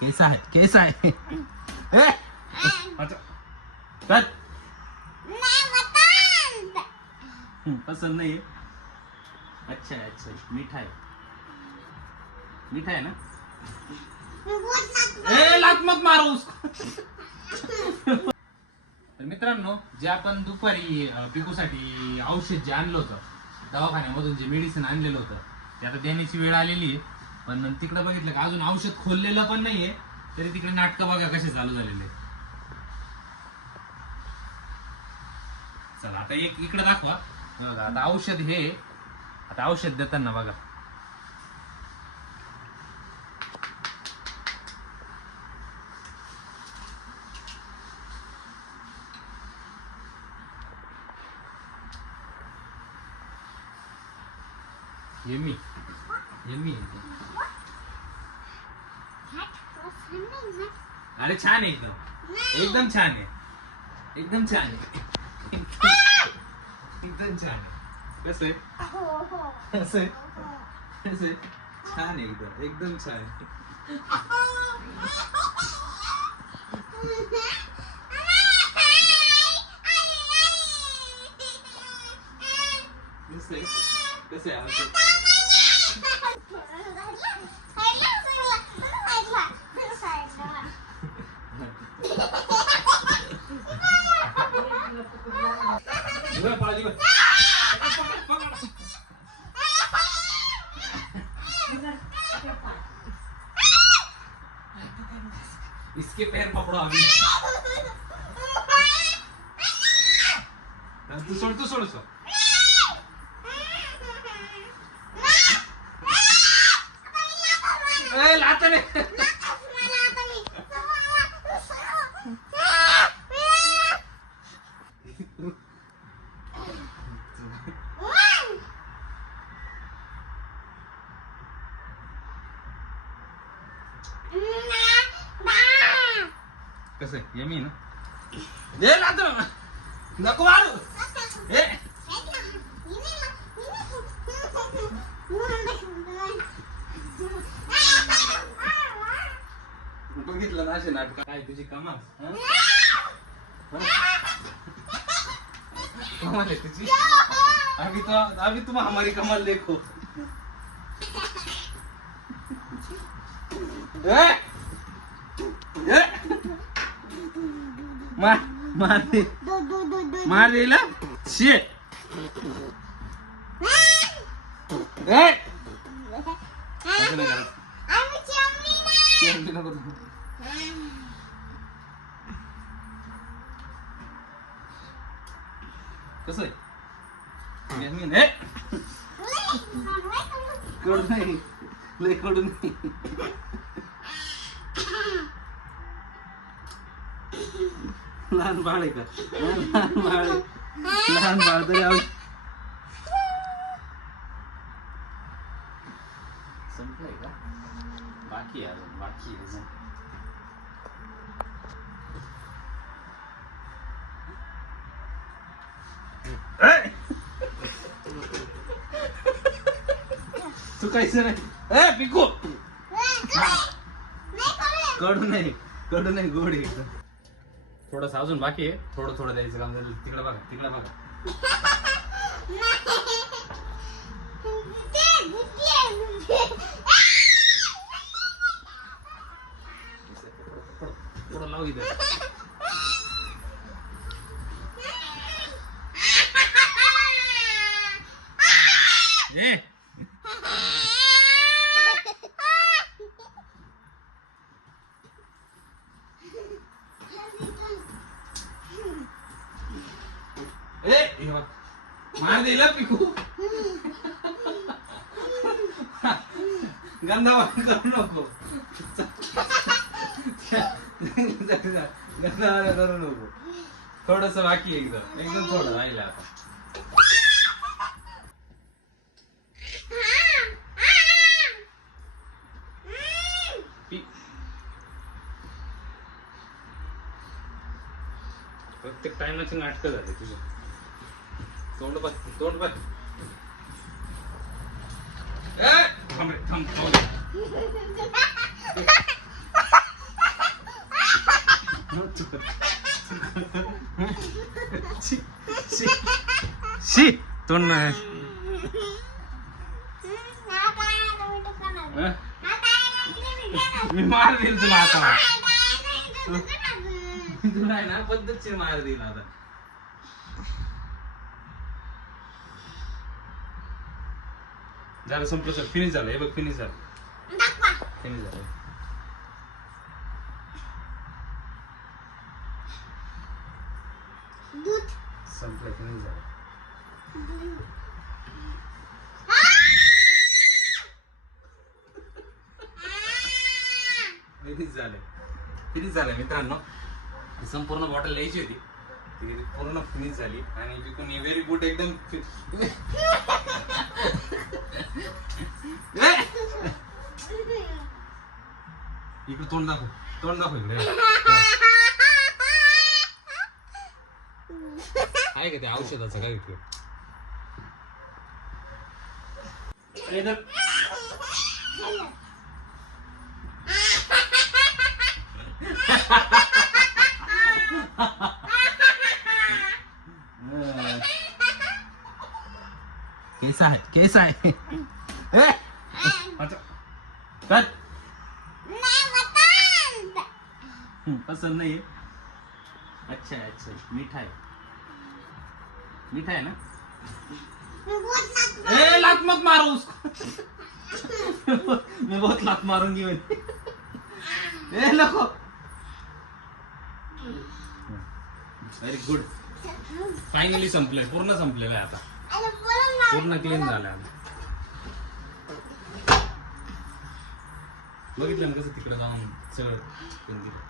केस आहे केस आहे ए! अच्छा. हम्म, पसंत नाही अच्छा आहे, अच्छा. मीठा आहे मीठा आहे ना ए लाग मग मारू उसको. मित्रांनो जे आपण दुपारी अं, पिकूसाठी औषध जे आणलं होतं दवाखान्यामधून जे मेडिसिन आणलेलं होतं ते आता देण्याची वेळ आलेली आहे. पण तिकडे बघितलं का अजून औषध खोललेलं पण नाहीये. तरी तिकडे नाटकं बघा कसे चालू झालेले आहेत. चला आता एक इकडे दाखवा. बघा आता औषध हे आता औषध देताना बघा. यम्मी यम्मी अरे छान आहे एकदम. एकदम छान आहे. एकदम छान आहे. एकदम छान आहे. कसं आहे? कसं आहे? कसं आहे? छान आहे एकदम. एकदम छान आहे? कसं आहे कसं आहे औषध? बघ, पाळली बघ. इसके पैर पकड़ो अभी तू सोड तू सोड सोड ए लाता रे कसं आहे यमी आहे ना ए लाता नको मारू ए बघितलं ना असे नाटक काय तुझी कमाल हं? हं? कमाल आहे तुझी अभी तो अभी तुम हमारी कमाल देखो ए! ए! मार मार दे मार देला शेट ए असं नाही करत. शेट नको. कसं आहे यमीन, ए! कडू नाही लय कडू नाही लहान बाळ आहे का लहान बाळ आहे. लहान बाळ तरी आव- संपलंय का बाकी आहे अजून बाकी आहे अजून ए! काहीच नाही. ए पिकू! कडू नाही कडू नाही गोड आहे. एकदम थोडस अजून बाकी आहे. थोडं थोडं द्यायचं काम झालं. तिकडे बघा तिकडे बघा. थोडं लावू इथं ए हे बघ. मार दिला पिकू. गंधा वापर करू नको. गंधा करू नको. थोडस बाकी एकदम. एकदम थोडं राहिलं आता. प्रत्येक टायमाची नाटकं झाली तुझं. तोंड बघ तोंड बघ. ए, थांब रे. शी, तोंड? मी मार देईल तुला आता. तुला आहे ना पद्धतशीर मार देईल आता. झालं संपलं सर फिनिश झालं. हे बघ फिनिश झालं. फिनिश झालं. संपलं फिनिश झालं. फिनिश झालं. फिनिश झालं मित्रांनो. संपूर्ण बॉटल द्यायची होती. ती पूर्ण फिनिश झाली आणि विकून व्हेरी गुड एकदम! इकडे तोंड दाखव तोंड दाखव इकडे आहे का ते औषधाचं काय उपयोग ए, धर. केस आहे केस आहे. ए! अच्छा. हम्म, पसंद नाही अच्छा अच्छा. मीठा आहे. मीठा आहे ना? ए लात मत मारो उसको मैं बहुत लात मारूंगी मैं ए नको. व्हेरी गुड फायनली संपलंय. पूर्ण संपलेलं आहे आता. पूर्ण क्लीन झाल्या बघितलं ना कसं तिकडे जाऊन सगळं बघितलं